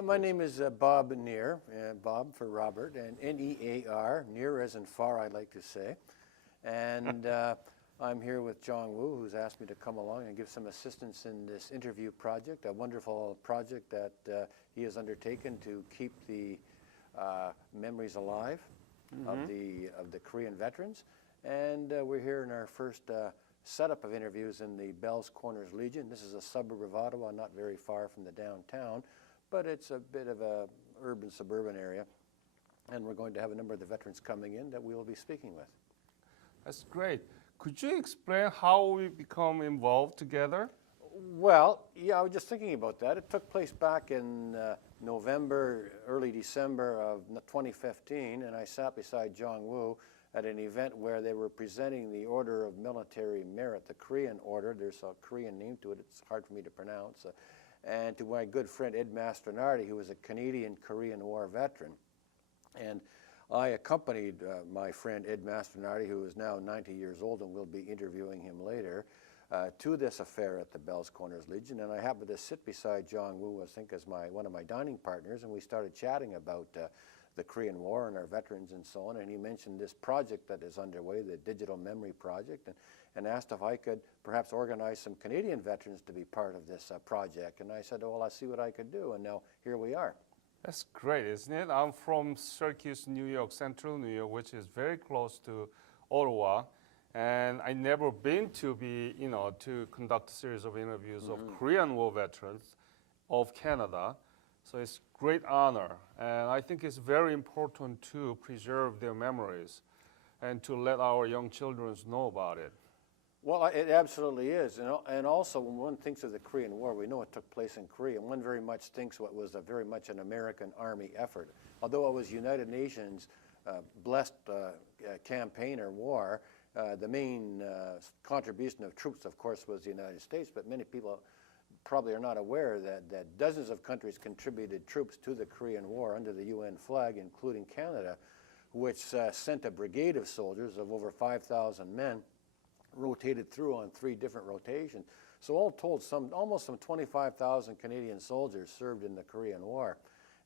My name is Bob Near, Bob for Robert, and N-E-A-R, Near as in far, I like to say. And I'm here with John Woo, who's asked me to come along and give some assistance in this interview project, a wonderful project that he has undertaken to keep the memories alive of the Korean veterans. And we're here in our first setup of interviews in the Bells Corners Legion. This is a suburb of Ottawa, not very far from the downtown, but it's a bit of a urban suburban area. And we're going to have a number of the veterans coming in that we will be speaking with. That's great. Could you explain how we become involved together? Well, yeah, I was just thinking about that. It took place back in November, early December of 2015, and I sat beside John Woo at an event where they were presenting the Order of Military Merit, the Korean order. There's a Korean name to it. It's hard for me to pronounce. And to my good friend Ed Mastronardi, who was a Canadian-Korean War veteran. And I accompanied my friend Ed Mastronardi, who is now 90 years old, and we'll be interviewing him later, to this affair at the Bells Corners Legion. And I happened to sit beside John Woo, I think, as one of my dining partners, and we started chatting about the Korean War and our veterans and so on. And he mentioned this project that is underway, the Digital Memory Project, and asked if I could perhaps organize some Canadian veterans to be part of this project. And I said, oh, well, I'll see what I could do. And now here we are. That's great, isn't it? I'm from Syracuse, New York, central New York, which is very close to Ottawa. And I never been to to conduct a series of interviews of Korean War veterans of Canada. So it's great honor. And I think it's very important to preserve their memories and to let our young children know about it. Well, it absolutely is. And also, when one thinks of the Korean War, we know it took place in Korea. One very much thinks what was very much an American Army effort. Although it was United Nations blessed campaign or war, the main contribution of troops, of course, was the United States. But many people probably are not aware that dozens of countries contributed troops to the Korean War under the UN flag, including Canada, which sent a brigade of soldiers of over 5,000 men, rotated through on 3 different rotations. So all told, almost 25,000 Canadian soldiers served in the Korean War.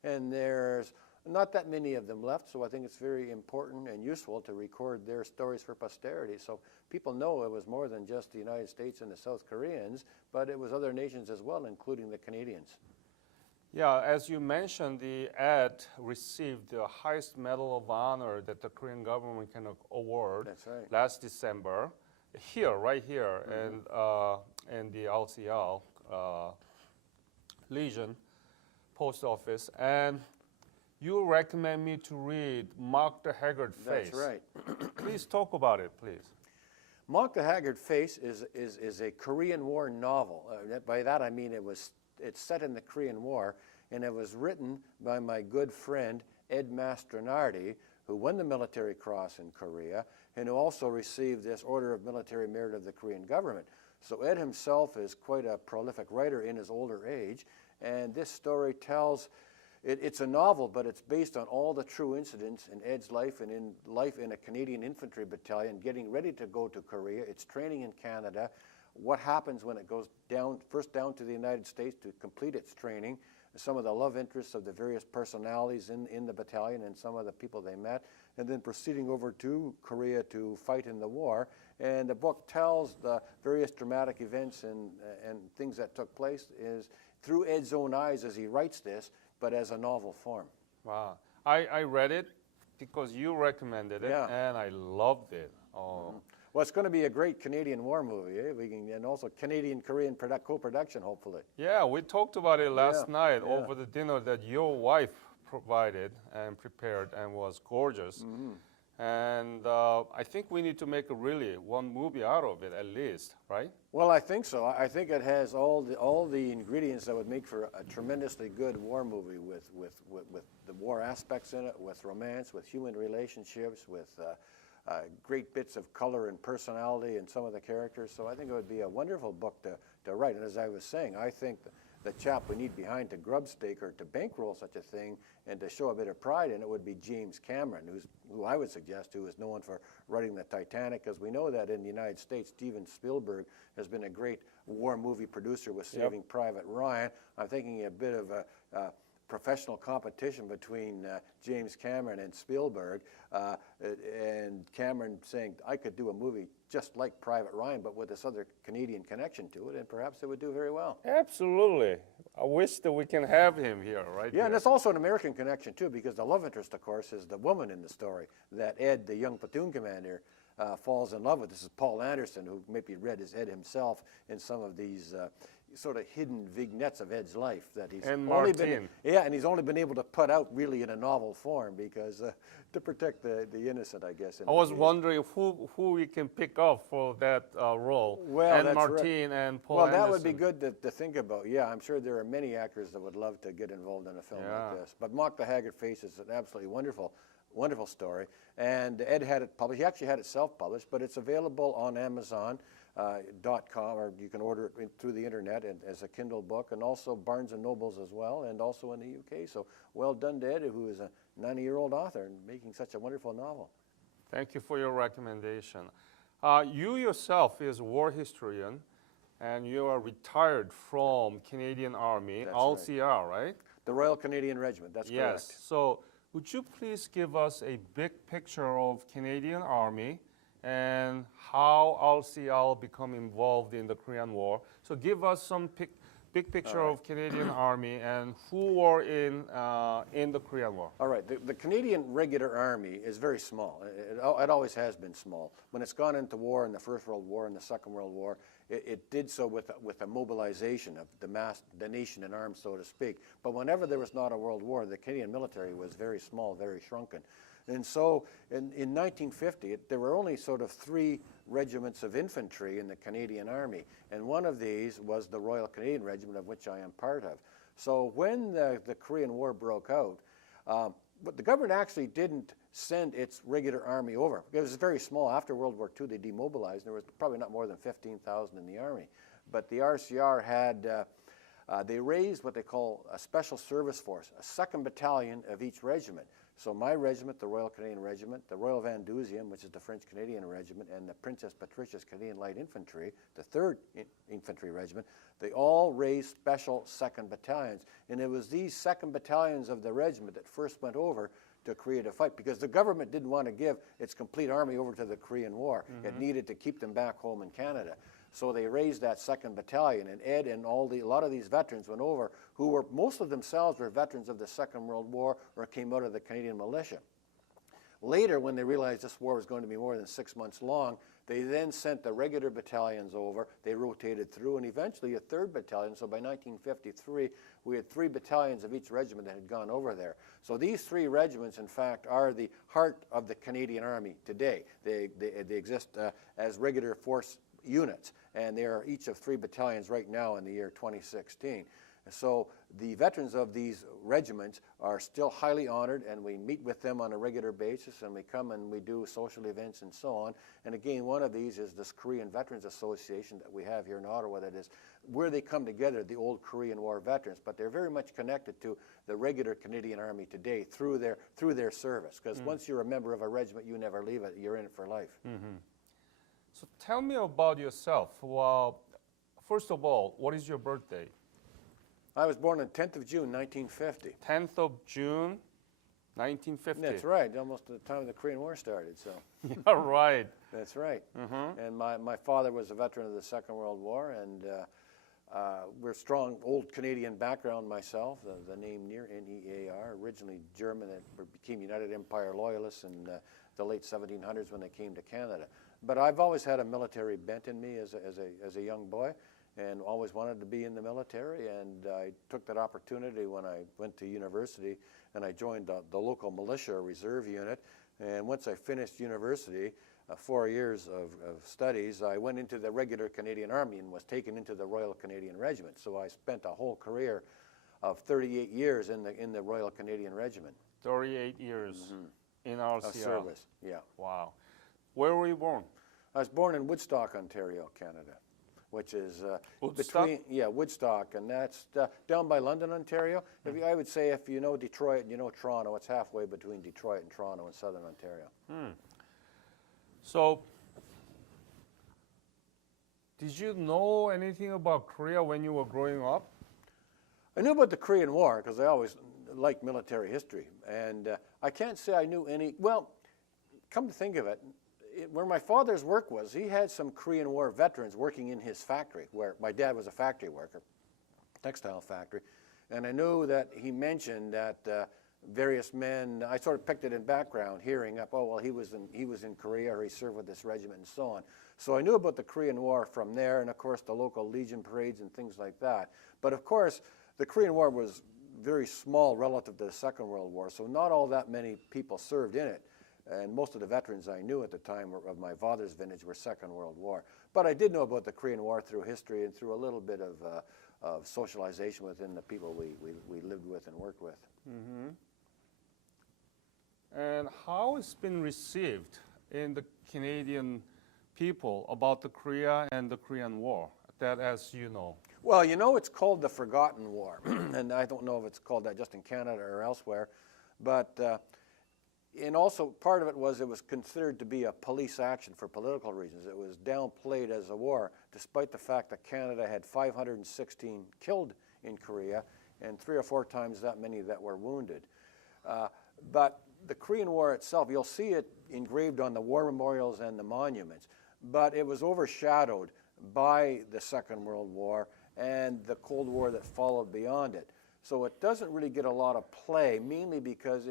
And there's not that many of them left, so I think it's very important and useful to record their stories for posterity. So people know it was more than just the United States and the South Koreans, but it was other nations as well, including the Canadians. Yeah, as you mentioned, the Ed received the highest Medal of Honor that the Korean government can award. That's right. Last December. Right here, in the LCL Legion Post Office, and you recommend me to read Mark the Haggard Face. That's right. Please talk about it, please. Mark the Haggard Face is a Korean War novel. By that I mean it's set in the Korean War, and it was written by my good friend Ed Mastronardi, who won the Military Cross in Korea, and who also received this Order of Military Merit of the Korean government. So Ed himself is quite a prolific writer in his older age, and this story tells, it's a novel, but it's based on all the true incidents in Ed's life and in life in a Canadian infantry battalion, getting ready to go to Korea, its training in Canada, what happens when it goes first down to the United States to complete its training, some of the love interests of the various personalities in the battalion and some of the people they met, and then proceeding over to Korea to fight in the war. And the book tells the various dramatic events and things that took place is through Ed's own eyes as he writes this, but as a novel form. Wow. I read it because you recommended it, and I loved it. Oh. Well, it's going to be a great Canadian War movie, and also Canadian-Korean co-production, hopefully. Yeah, we talked about it last night over the dinner that your wife provided and prepared and was gorgeous. And I think we need to make one movie out of it at least, right? Well, I think so. I think it has all the ingredients that would make for a tremendously good war movie with the war aspects in it, with romance, with human relationships, with great bits of color and personality in some of the characters. So I think it would be a wonderful book to write. And as I was saying, I think the chap we need behind to grubstake or to bankroll such a thing and to show a bit of pride in it would be James Cameron, who I would suggest who is known for writing the Titanic, because we know that in the United States, Steven Spielberg has been a great war movie producer with Saving Private Ryan. I'm thinking a bit of professional competition between James Cameron and Spielberg, and Cameron saying, I could do a movie just like Private Ryan, but with this other Canadian connection to it, and perhaps it would do very well. Absolutely. I wish that we can have him here, right? Yeah, and here. it's also an American connection, too, because the love interest, of course, is the woman in the story that Ed, the young platoon commander, falls in love with. This is Paul Anderson, who maybe read as Ed himself in some of these sort of hidden vignettes of Ed's life that he's And only been, Martine. yeah, and he's only been able to put out really in a novel form because to protect the innocent, I guess. I was wondering who we can pick up for that role. Well, and that's right. Martine and Paul Well, Anderson. that would be good to think about. Yeah, I'm sure there are many actors that would love to get involved in a film Yeah. like this. But Mock the Haggard Face is an absolutely wonderful story. And Ed had it published. He actually had it self-published, but it's available on Amazon. .com, or you can order it through the internet and as a Kindle book, and also Barnes and Nobles as well, and also in the UK. So well done to Ed, who is a 90-year-old author and making such a wonderful novel. Thank you for your recommendation. You yourself is a war historian, and you are retired from Canadian Army, That's RCR, right? The Royal Canadian Regiment, that's Yes. correct. So would you please give us a big picture of Canadian Army and how RCR become involved in the Korean War? So give us some big picture of Canadian Army and who were in the Korean War. All right, the Canadian Regular Army is very small. It always has been small. When it's gone into war in the First World War and the Second World War, it did so with a mobilization of the nation in arms, so to speak. But whenever there was not a world war, the Canadian military was very small, very shrunken. And so in 1950, there were only sort of 3 regiments of infantry in the Canadian Army, and one of these was the Royal Canadian Regiment, of which I am part of. So when the Korean War broke out, but the government actually didn't send its regular army over. It was very small. After World War II, they demobilized. There was probably not more than 15,000 in the army. But the RCR had, they raised what they call a special service force, a 2nd battalion of each regiment. So my regiment, the Royal Canadian Regiment, the Royal Van Dusen, which is the French Canadian Regiment, and the Princess Patricia's Canadian Light Infantry, the 3rd Infantry Regiment, they all raised special 2nd battalions. And it was these 2nd battalions of the regiment that first went over to Korea to fight, because the government didn't want to give its complete army over to the Korean War. It needed to keep them back home in Canada. So they raised that 2nd battalion, and Ed and a lot of these veterans went over, who were, most of themselves were veterans of the Second World War or came out of the Canadian militia. Later, when they realized this war was going to be more than 6 months long, they then sent the regular battalions over. They rotated through, and eventually a 3rd battalion. So by 1953, we had 3 battalions of each regiment that had gone over there. So these 3 regiments, in fact, are the heart of the Canadian Army today. They exist as regular force units, and they are each of 3 battalions right now in the year 2016. So the veterans of these regiments are still highly honored, and we meet with them on a regular basis, and we come and we do social events and so on. And again, one of these is this Korean Veterans Association that we have here in Ottawa, that is where they come together, the old Korean War veterans, but they're very much connected to the regular Canadian Army today through their service, because once you're a member of a regiment, you never leave it. You're in it for life. So tell me about yourself. Well, first of all, what is your birthday? I was born on 10th of June, 1950. 10th of June, 1950. That's right, almost at the time the Korean War started. So Yeah, right. that's right. And my father was a veteran of the Second World War, and we're strong old Canadian background myself. The name Near, N-E-A-R, originally German, that became United Empire Loyalists in the late 1700s when they came to Canada. But I've always had a military bent in me as a young boy, and always wanted to be in the military, and I took that opportunity when I went to university, and I joined the local militia reserve unit. And once I finished university, 4 years of studies, I went into the regular Canadian Army and was taken into the Royal Canadian Regiment. So I spent a whole career of 38 years in the Royal Canadian Regiment. 38 years in RCR. Of service, yeah. Wow. Where were you born? I was born in Woodstock, Ontario, Canada, which is Woodstock? Woodstock, and that's down by London, Ontario. I would say if you know Detroit and you know Toronto, it's halfway between Detroit and Toronto in southern Ontario. So, did you know anything about Korea when you were growing up? I knew about the Korean War because I always like military history. And I can't say I knew any, well, come to think of it, where my father's work was, he had some Korean War veterans working in his factory, where my dad was a factory worker, textile factory. And I knew that he mentioned that various men, I sort of picked it in background, hearing up, oh, well, he was in Korea, or he served with this regiment and so on. So I knew about the Korean War from there, and of course the local Legion parades and things like that. But of course, the Korean War was very small relative to the Second World War, so not all that many people served in it. And most of the veterans I knew at the time of my father's vintage were Second World War. But I did know about the Korean War through history and through a little bit of socialization within the people we lived with and worked with. Mm-hmm. And how it's been received in the Canadian people about the Korea and the Korean War, that as you know? Well, you know, it's called the Forgotten War, and I don't know if it's called that just in Canada or elsewhere, but and also part of it was considered to be a police action for political reasons. It was downplayed as a war, despite the fact that Canada had 516 killed in Korea and 3 or 4 times that many that were wounded. But the Korean War itself, you'll see it engraved on the war memorials and the monuments, but it was overshadowed by the Second World War and the Cold War that followed beyond it. So it doesn't really get a lot of play, mainly because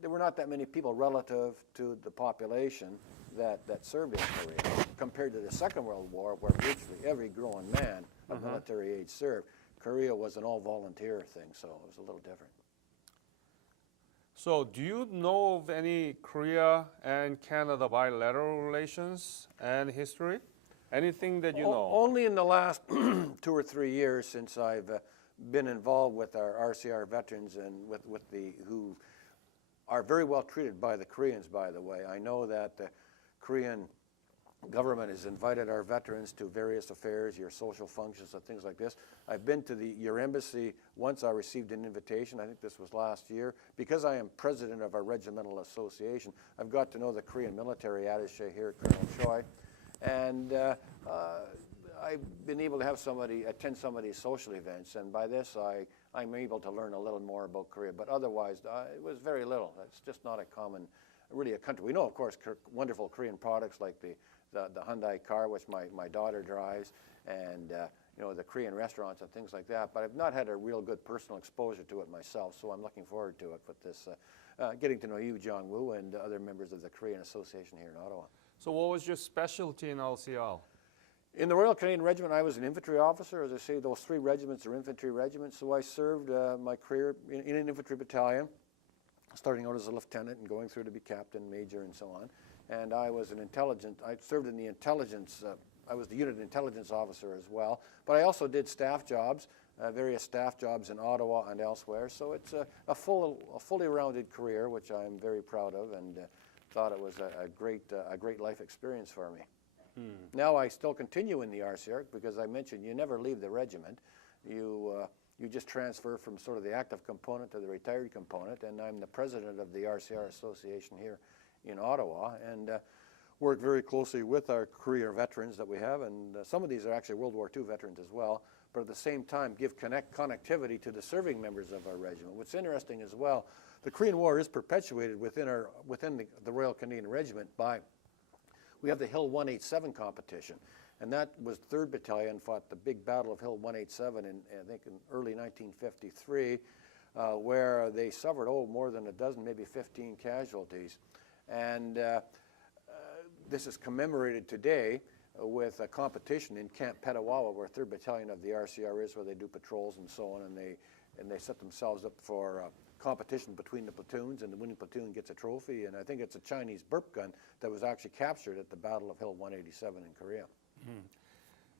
there were not that many people relative to the population that served in Korea, compared to the Second World War, where virtually every grown man of military age served. Korea was an all-volunteer thing, so it was a little different. So do you know of any Korea and Canada bilateral relations and history? Anything that you know? Only in the last 2 or 3 years since I've been involved with our RCR veterans and who are very well treated by the Koreans, by the way. I know that the Korean government has invited our veterans to various affairs, your social functions and things like this. I've been to your embassy once. I received an invitation, I think this was last year. Because I am president of our regimental association, I've got to know the Korean military attaché here, Colonel Choi. And I've been able to have attend some of these social events, and by this I'm able to learn a little more about Korea, but otherwise it was very little. It's just not really a country. We know, of course, wonderful Korean products like the Hyundai car, which my daughter drives, and you know, the Korean restaurants and things like that, but I've not had a real good personal exposure to it myself, so I'm looking forward to it with this, getting to know you, Jong-woo, and other members of the Korean Association here in Ottawa. So what was your specialty in LCL? In the Royal Canadian Regiment, I was an infantry officer. As I say, those 3 regiments are infantry regiments, so I served my career in an infantry battalion, starting out as a lieutenant and going through to be captain, major, and so on. And I served in the intelligence, I was the unit intelligence officer as well, but I also did staff jobs, various staff jobs in Ottawa and elsewhere, so it's a fully rounded career, which I'm very proud of, and thought it was a great life experience for me. Now I still continue in the RCR because I mentioned you never leave the regiment. You just transfer from sort of the active component to the retired component, and I'm the president of the RCR Association here in Ottawa, and work very closely with our career veterans that we have, and some of these are actually World War II veterans as well, but at the same time give connectivity to the serving members of our regiment. What's interesting as well, the Korean War is perpetuated within the Royal Canadian Regiment by, we have the Hill 187 competition, and that was 3rd Battalion fought the big Battle of Hill 187 I think in early 1953, where they suffered, more than a dozen, maybe 15 casualties. And this is commemorated today with a competition in Camp Petawawa, where 3rd Battalion of the RCR is, where they do patrols and so on, and they set themselves up for competition between the platoons, and the winning platoon gets a trophy, and I think it's a Chinese burp gun that was actually captured at the Battle of Hill 187 in Korea.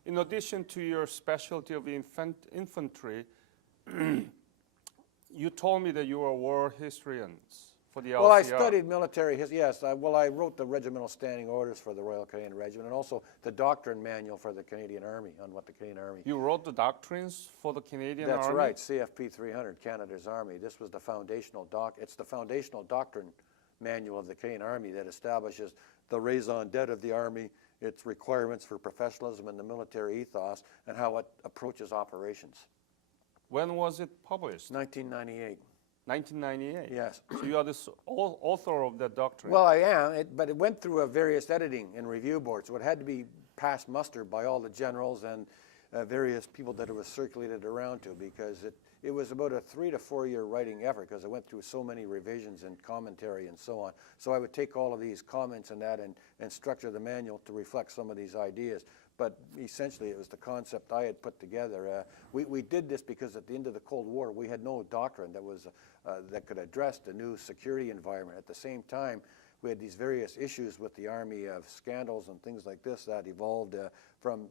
In addition to your specialty of infantry, you told me that you were war historians for the LCR. Well, I studied military history, yes. I wrote the regimental standing orders for the Royal Canadian Regiment, and also the doctrine manual for the Canadian Army, on what the Canadian Army... You wrote the doctrines for the Canadian Army? That's right, CFP 300, Canada's Army. This was the foundational it's the foundational doctrine manual of the Canadian Army that establishes the raison d'etre of the Army, its requirements for professionalism and the military ethos, and how it approaches operations. When was it published? 1998. 1998. Yes. So you are the author of that doctrine. Well, I am, but it went through a various editing and review boards, so it had to be passed muster by all the generals and various people that it was circulated around to, because it was about a 3 to 4 year writing effort, because it went through so many revisions and commentary and so on. So I would take all of these comments and that and structure the manual to reflect some of these ideas. But essentially, it was the concept I had put together. We did this because at the end of the Cold War, we had no doctrine that could address the new security environment. At the same time, we had these various issues with the Army of scandals and things like this that evolved from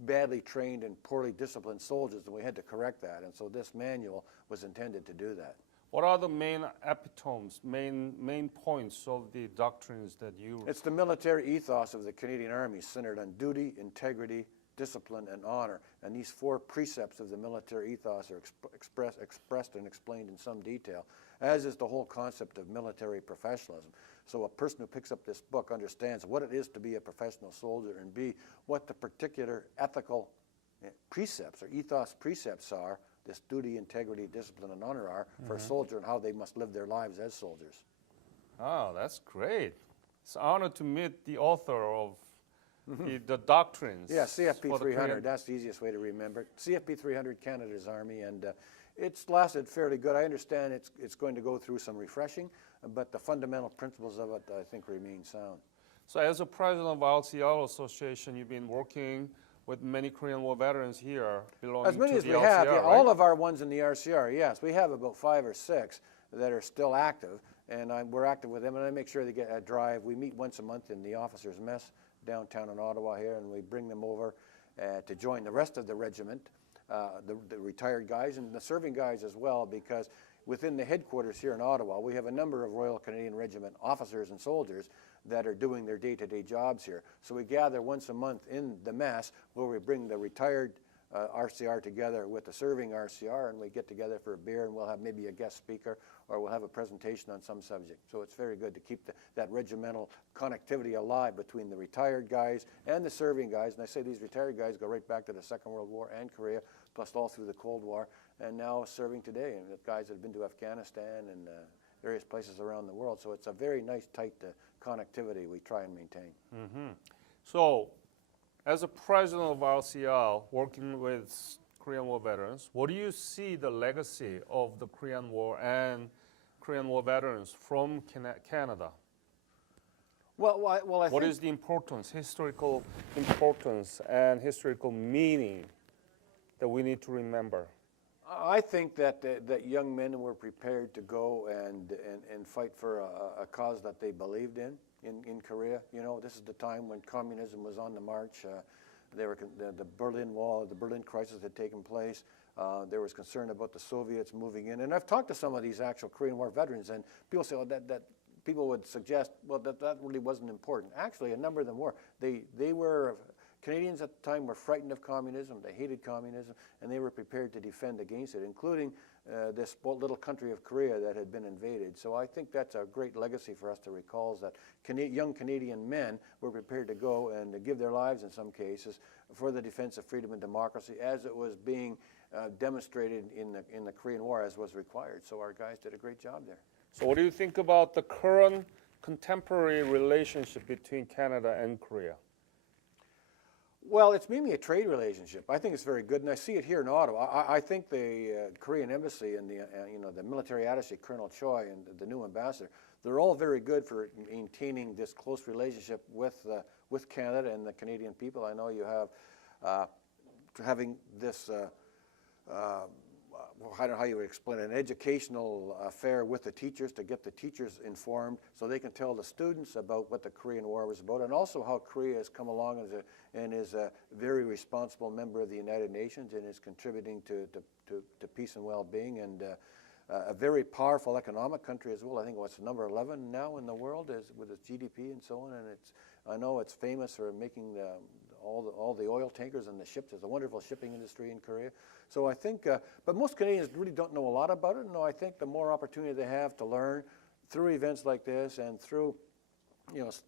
badly trained and poorly disciplined soldiers, and we had to correct that. And so this manual was intended to do that. What are the main epitomes, main points of the doctrines that you... It's the military ethos of the Canadian Army, centered on duty, integrity, discipline, and honor. And these 4 precepts of the military ethos are expressed and explained in some detail, as is the whole concept of military professionalism. So a person who picks up this book understands what it is to be a professional soldier, and B, what the particular ethical precepts or ethos precepts are, this duty, integrity, discipline, and honor are for a soldier, and how they must live their lives as soldiers. Oh, that's great. It's an honor to meet the author of the doctrines. Yeah, for CFP the 300, Korean- that's the easiest way to remember it. CFP 300, Canada's Army, and it's lasted fairly good. I understand it's going to go through some refreshing, but the fundamental principles of it, I think, remain sound. So as a president of RCR Association, you've been working with many Korean War veterans here belonging As many to as the we RCR, have, yeah, right? all of our ones in the RCR, yes. We have about 5 or 6 that are still active, and we're active with them, and I make sure they get a drive. We meet once a month in the officers' mess downtown in Ottawa here, and we bring them over to join the rest of the regiment, the retired guys and the serving guys as well, because within the headquarters here in Ottawa, we have a number of Royal Canadian Regiment officers and soldiers that are doing their day-to-day jobs here. So we gather once a month in the mess where we bring the retired RCR together with the serving RCR, and we get together for a beer, and we'll have maybe a guest speaker, or we'll have a presentation on some subject. So it's very good to keep that regimental connectivity alive between the retired guys and the serving guys. And I say these retired guys go right back to the Second World War and Korea, plus all through the Cold War, and now serving today. And the guys that have been to Afghanistan and various places around the world. So it's a very nice, tight connectivity we try and maintain. So, as a president of RCR, working with Korean War veterans, what do you see the legacy of the Korean War and Korean War veterans from Canada? Well, I think... What is the importance, historical importance and historical meaning that we need to remember? I think that young men were prepared to go and fight for a cause that they believed in Korea. You know, this is the time when communism was on the march. The Berlin Wall, the Berlin crisis had taken place. There was concern about the Soviets moving in. And I've talked to some of these actual Korean War veterans, and people say, oh, that people would suggest, well, that really wasn't important. Actually, a number of them were. They were... Canadians at the time were frightened of communism, they hated communism, and they were prepared to defend against it, including this little country of Korea that had been invaded. So I think that's a great legacy for us to recall, is that young Canadian men were prepared to go and to give their lives in some cases for the defense of freedom and democracy, as it was being demonstrated in the Korean War, as was required. So our guys did a great job there. So what do you think about the current contemporary relationship between Canada and Korea? Well, it's mainly a trade relationship. I think it's very good, and I see it here in Ottawa. I think the Korean embassy and the military attaché, Colonel Choi, and the new ambassador, they're all very good for maintaining this close relationship with Canada and the Canadian people. I know you have having this. I don't know how you would explain it, an educational affair with the teachers to get the teachers informed so they can tell the students about what the Korean War was about, and also how Korea has come along and is a very responsible member of the United Nations and is contributing to peace and well-being, and a very powerful economic country as well. I think it's number 11 now in the world with its GDP and so on, and I know it's famous for making all the oil tankers and the ships. There's a wonderful shipping industry in Korea. So I think, but most Canadians really don't know a lot about it. No, I think the more opportunity they have to learn through events like this and through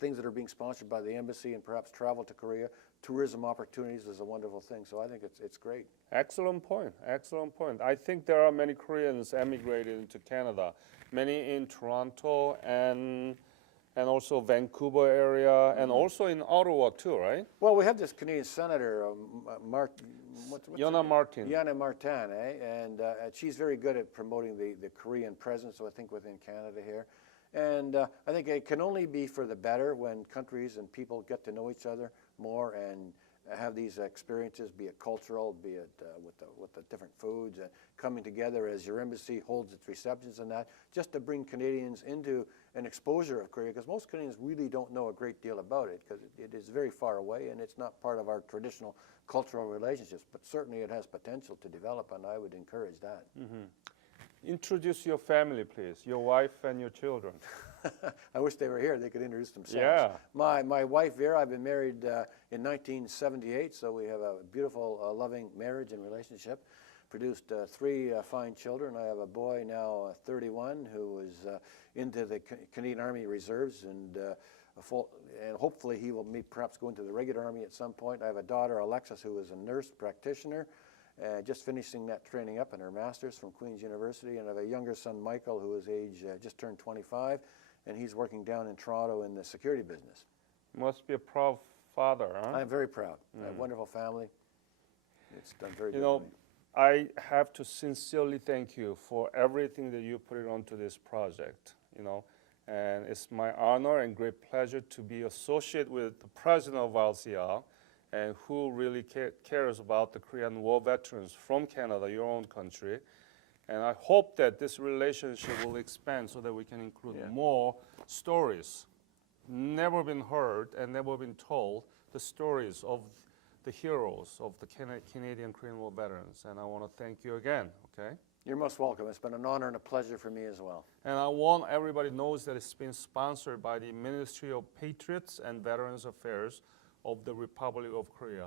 things that are being sponsored by the embassy and perhaps travel to Korea tourism opportunities is a wonderful thing. So I think it's great. Excellent point. Excellent point. I think there are many Koreans emigrated into Canada, many in Toronto and also Vancouver area, and also in Ottawa too, right? Well, we have this Canadian senator, what's her Yana name? Martin. Yana Martin, and she's very good at promoting the Korean presence, I think, within Canada here. And I think it can only be for the better when countries and people get to know each other more and have these experiences, be it cultural, be it with the different foods, and coming together as your embassy holds its receptions and that, just to bring Canadians into an exposure of Korea, because most Canadians really don't know a great deal about it, because it is very far away and it's not part of our traditional cultural relationships, but certainly it has potential to develop, and I would encourage that. Introduce your family, please, your wife and your children. I wish they were here. They could introduce themselves. Yeah. My wife, Vera, I've been married in 1978, so we have a beautiful, loving marriage and relationship. Produced 3 fine children. I have a boy now, 31, who is into the Canadian Army Reserves, and hopefully he will perhaps go into the regular Army at some point. I have a daughter, Alexis, who is a nurse practitioner, just finishing that training up in her master's from Queen's University, and I have a younger son, Michael, who is just turned 25, and he's working down in Toronto in the security business. Must be a proud father, huh? I'm very proud. I have a wonderful family. It's done very good. You know, I have to sincerely thank you for everything that you put onto this project, and it's my honor and great pleasure to be associated with the president of RCR, and who really cares about the Korean War veterans from Canada, your own country. And I hope that this relationship will expand so that we can include more stories, never been heard and never been told, the stories of the heroes of the Canadian Korean War veterans. And I want to thank you again, okay? You're most welcome. It's been an honor and a pleasure for me as well. And I want everybody knows that it's been sponsored by the Ministry of Patriots and Veterans Affairs of the Republic of Korea.